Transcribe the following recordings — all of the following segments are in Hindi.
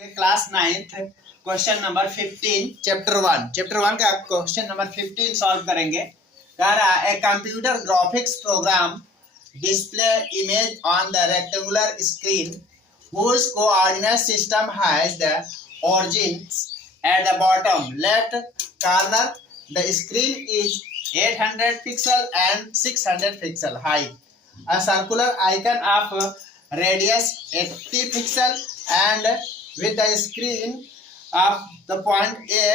Class 9th question number 15 chapter 1 का क्वेश्चन नंबर 15 सॉल्व करेंगे। कह रहा है a computer graphics program display image on the rectangular screen whose coordinate system has the origins at the bottom left corner. The screen is 800 pixel and 600 pixel high. A circular icon of radius 80 pixel and with the screen of the point A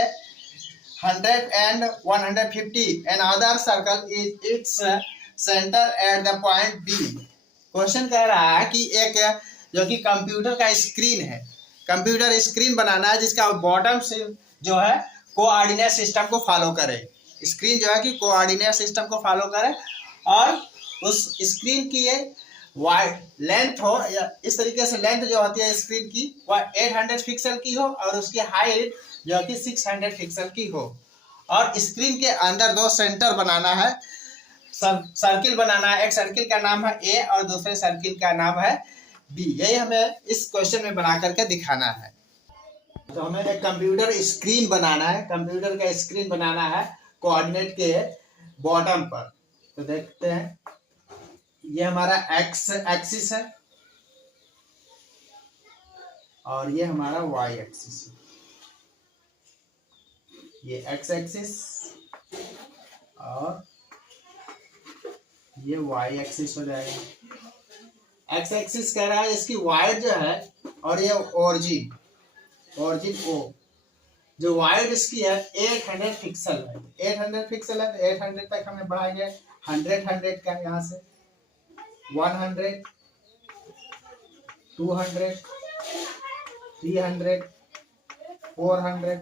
100 and 150. Another circle is its center at the point B. Question कह रहा है कि एक जो कि कंप्यूटर का स्क्रीन है, कंप्यूटर स्क्रीन बनाना है जिसका बॉटम से जो है कोऑर्डिनेट सिस्टम को फॉलो करे। स्क्रीन जो है कि कोऑर्डिनेट सिस्टम को फॉलो करे और उस स्क्रीन की ये वाइड लेंथ हो या इस तरीके से लेंथ जो होती है स्क्रीन की वह 800 पिक्सल की हो और उसकी हाइट जो कि 600 पिक्सल की हो। और स्क्रीन के अंदर दो सेंटर बनाना है, सर्किल बनाना है। एक सर्किल का नाम है ए और दूसरे सर्किल का नाम है बी। यही हमें इस क्वेश्चन में बना करके दिखाना है। तो हमें एक कंप्यूटर स्क्रीन बनाना है, कंप्यूटर का स्क्रीन बनाना है कोऑर्डिनेट के बॉटम पर। तो देखते हैं, ये हमारा एक्स एक्सिस है और ये हमारा वाई एक्सिस है। ये एक्स एक्सिस और ये वाई एक्सिस हो जाएगा। एक्स एक्सिस कह रहा है इसकी वाइड जो है और ये ओरिजिन ओ जो वाइड इसकी है 800 पिक्सल है। 800 पिक्सल है तो 800 तक हमें बढ़ाएंगे 100 का, यहाँ से 100 200 300 400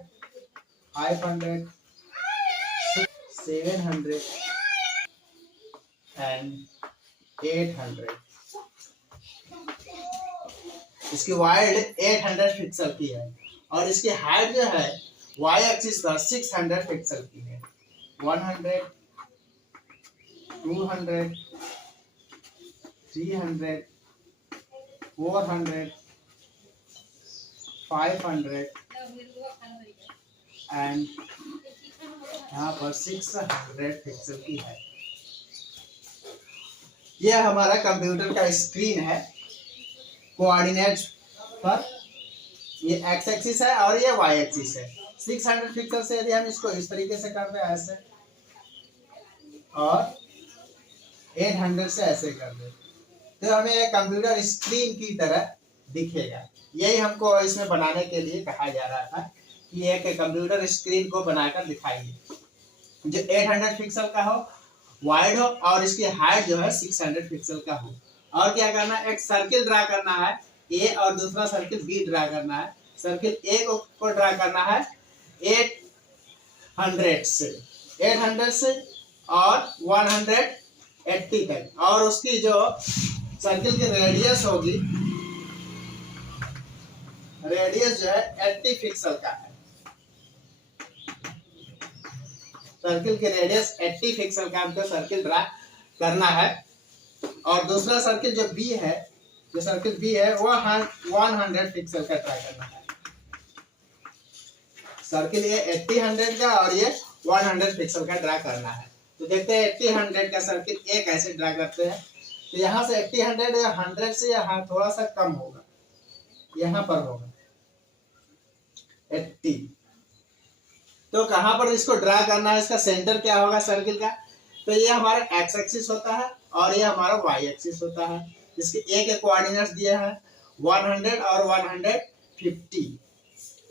500 700 and 800। इसकी वाइड 800 पिक्सल की है और इसकी हाइट जो है वाई एक्सिस पर 600 पिक्सल की है। 100 200 300 400 500 एंड यहाँ पर 600 पिक्सल की है। यह हमारा कंप्यूटर का स्क्रीन है कोऑर्डिनेट पर। ये एक्स एक्सिस है और ये वाई एक्सिस है। 600 पिक्सल से यदि हम इसको इस तरीके से कर दे ऐसे और 800 से ऐसे कर दे तो हमें एक कंप्यूटर स्क्रीन की तरह दिखेगा। यही हमको इसमें बनाने के लिए कहा जा रहा था कि एक कंप्यूटर स्क्रीन को बनाकर दिखाइए जो 800 पिक्सल का हो, वाइड हो और इसकी हाइट जो है 600 पिक्सल का हो। और क्या करना है, एक सर्किल ड्रा करना है ए और दूसरा सर्किल बी ड्रा करना है। सर्किल ए को ड्रा करना है 800 से और 180 तक और उसकी जो सर्किल की रेडियस होगी, रेडियस जो है 80 पिक्सल का है। सर्किल की रेडियस 80 पिक्सल का हमको सर्किल ड्रा करना है। और दूसरा सर्किल जो बी है, जो सर्किल बी है वो 100 पिक्सल का ड्रा करना है। सर्किल ये 80 का और ये 100 पिक्सल का ड्रा करना है। तो देखते हैं 80 का सर्किल ए कैसे ड्रा करते हैं। तो यहाँ से 80 या 100 से यहाँ थोड़ा सा कम होगा, यहाँ पर होगा 80। तो कहाँ पर इसको ड्रा करना है, इसका सेंटर क्या होगा सर्किल का। तो ये हमारा एक्स एक्सिस होता है और ये हमारा वाई एक्सिस होता है। इसके ए के कोऑर्डिनेट्स दिए हैं 100 और 150,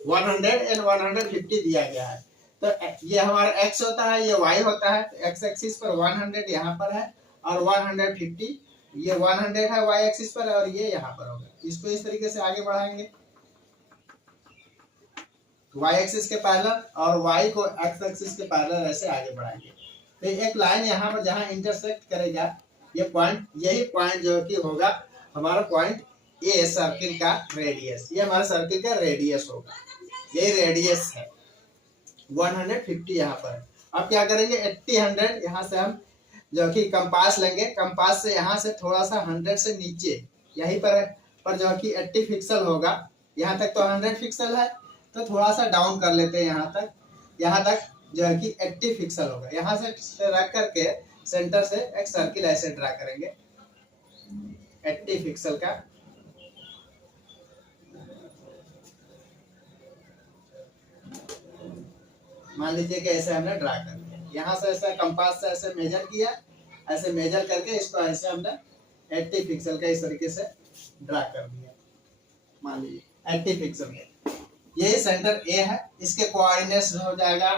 100 एंड 150 दिया गया है। तो ये हमारा एक्स होता है, ये वाई होता है। तो एक्स एक्सिस पर 100 यहाँ पर है और 150 ये 100 है वाई एक्सिस पर और ये यहाँ पर होगा। इसको इस तरीके से आगे बढ़ाएंगे वाई एक्सिस के पैरेलल और वाई को एक्स एक्सिस के पैरेलल ऐसे आगे बढ़ाएंगे। तो एक लाइन यहाँ पर जहाँ इंटरसेक्ट करेगा ये पॉइंट, यही पॉइंट जो कि होगा हमारा पॉइंट ए सर्किल का रेडियस। ये हमारा सर्किल का रेडियस होगा, यही रेडियस है 150 यहाँ पर। अब क्या करेंगे 80 यहाँ से हम जो कि कंपास लेंगे, कंपास से यहाँ से थोड़ा सा 100 से नीचे यहीं पर जो कि 80 पिक्सल होगा यहाँ तक तो 100 पिक्सल है, तो थोड़ा सा डाउन कर लेते हैं यहाँ तक जो है कि 80 पिक्सल होगा। यहाँ से रख करके सेंटर से एक सर्किल ऐसे ड्रा करेंगे 80 पिक्सल का। मान लीजिए कि ऐसे हमने ड्रा कर दिया, यहाँ से ऐसा कंपास से ऐसे मेजर किया, ऐसे मेजर करके इसको ऐसे हमने 80 पिक्सल का इस तरीके से ड्रा कर दिया। मान लीजिए 80 पिक्सल का यही सेंटर ए है। इसके कोऑर्डिनेट्स हो जाएगा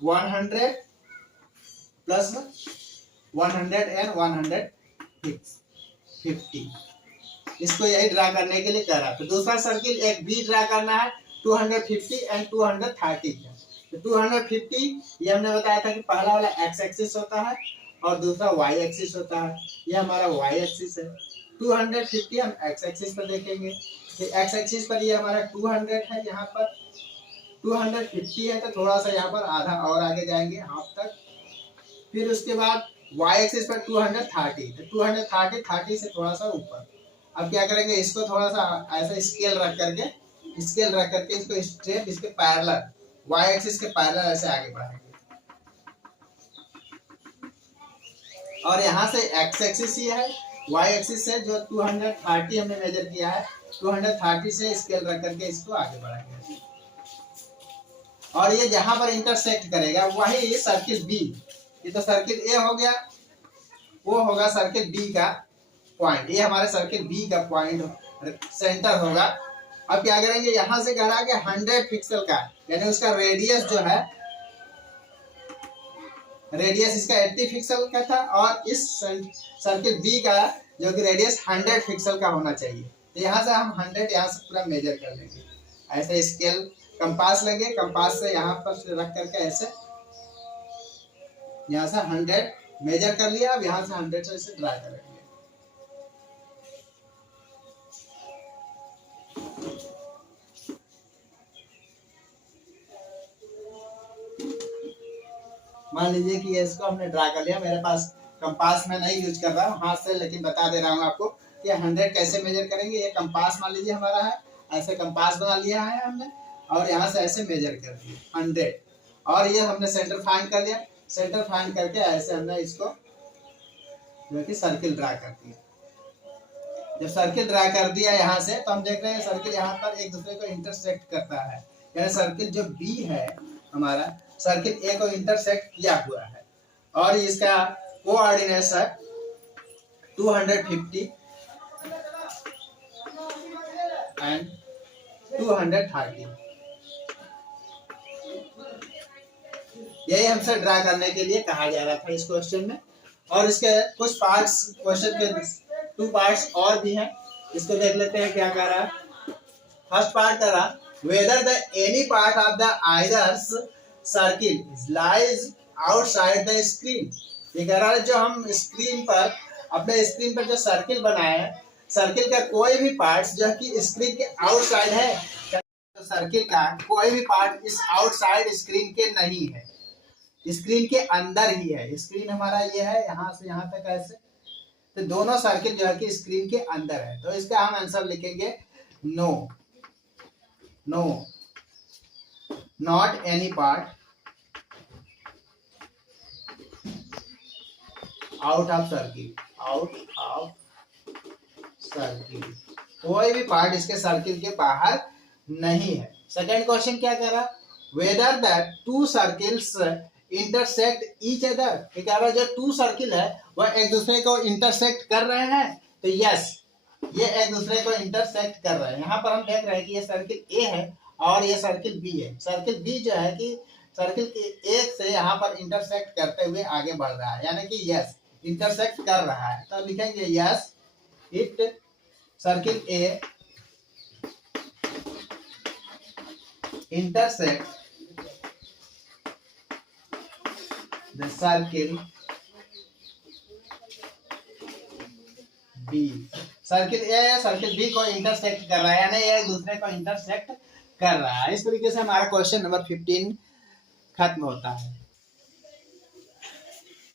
100 प्लस 100 एंड 150। इसको यही ड्रा करने के लिए कह रहा। तो दूसरा सर्किल एक बी ड्रा करना है 250 एंड 230 का। तो 250 ये हमने बताया था कि पहला वाला एक्स एक्सिस होता है और दूसरा वाई एक्सिस होता है। ये हमारा वाई एक्सिस है। 250 हम एक्स एक्सिस पर देखेंगे, तो एक्स एक्सिस पर ये हमारा 200 है, यहाँ पर 250 है, तो थोड़ा सा यहाँ पर आधा और आगे जाएंगे हाफ तक। फिर उसके बाद वाई एक्सिस पर 230, तो 230 30 से थोड़ा सा ऊपर। अब क्या करेंगे, इसको थोड़ा सा ऐसा स्केल रख करके इसको स्ट्रेट इसके पैरेलल वाई एक्सिस के पैरेलल ऐसे आगे बढ़ाएंगे। और यहाँ से एक्स एक्सिस ये है, वाई एक्सिस से जो 230 हमने मेजर किया है, 230 से स्केल रख करके इसको आगे बढ़ाएंगे। और ये जहां पर इंटरसेक्ट करेगा वही सर्किल बी, ये तो सर्किल ए हो गया, वो होगा सर्किल बी का पॉइंट। ये हमारे सर्किल बी का पॉइंट सेंटर होगा। अब क्या करेंगे, यहां से कह रहा है कि 100 पिक्सल का, यानी उसका रेडियस जो है, रेडियस इसका 80 पिक्सल का था और इस सर्किल बी का जो कि रेडियस 100 पिक्सल का होना चाहिए। तो यहाँ से हम 100 यहाँ से पूरा मेजर कर लेंगे। ऐसे स्केल कंपास लेंगे, कंपास से यहाँ पर रख करके ऐसे यहाँ से 100 मेजर कर लिया। अब यहाँ से 100 से इसे ड्रा करेंगे। मान लीजिए कि इसको हमने ड्रा कर लिया। मेरे पास कंपास में नहीं यूज कर रहा हूँ, हाथ से, लेकिन बता दे रहा हूँ आपको कि 100 कैसे मेजर करेंगे। ये कंपास मान लीजिए हमारा है, ऐसे कंपास बना लिया है हमने और यहाँ से ऐसे मेजर कर दिया 100। और ये हमने सेंटर फाइंड कर लिया। सेंटर फाइंड करके ऐसे हमने इसको जो कि सर्किल ड्रा कर दिया। जब सर्किल ड्रा कर दिया यहाँ से, तो हम देख रहे हैं सर्किल यहाँ पर एक दूसरे को इंटरसेक्ट करता है। यानी सर्किल जो बी है हमारा, सर्किल ए को इंटरसेक्ट किया हुआ है और इसका कोऑर्डिनेट्स है 250 एंड 230। यही हमसे ड्रा करने के लिए कहा जा रहा था इस क्वेश्चन में। और इसके कुछ पार्ट्स, क्वेश्चन के 2 पार्ट्स और भी हैं, इसको देख लेते हैं क्या कह रहा है। फर्स्ट पार्ट कह रहा, whether the any part of the either's circle lies outside the screen. ये कह रहा है जो हम स्क्रीन पर, अपने स्क्रीन पर जो सर्किल बनाए हैं, सर्किल का कोई भी पार्ट जो कि स्क्रीन के आउटसाइड है, तो सर्किल का कोई भी पार्ट इस आउटसाइड स्क्रीन के नहीं है, स्क्रीन के अंदर ही है। स्क्रीन हमारा ये है, यहाँ से यहाँ तक ऐसे, तो दोनों सर्किल जो है कि स्क्रीन के अंदर है। तो इसका हम आंसर लिखेंगे no, no, not any part out of circle, out of circle, कोई भी पार्ट इसके सर्किल के बाहर नहीं है। सेकेंड क्वेश्चन क्या कह रहा, whether the 2 circles intersect each other. कह रहा है जो 2 सर्किल है वह एक दूसरे को इंटरसेक्ट कर रहे हैं। तो यस, ये एक दूसरे को इंटरसेक्ट कर रहे हैं। यहाँ पर हम देख रहे हैं कि ये सर्किल ए है और ये सर्किल बी है। सर्किल बी जो है कि सर्किल के एक से यहाँ पर इंटरसेक्ट करते हुए आगे बढ़ रहा है, यानी कि यस इंटरसेक्ट कर रहा है। तो लिखेंगे yes, it circle A intersect the circle B. Circle A circle B को इंटरसेक्ट कर रहा है, यानी एक दूसरे को इंटरसेक्ट कर रहा है। इस तरीके से हमारा क्वेश्चन नंबर 15 खत्म होता है।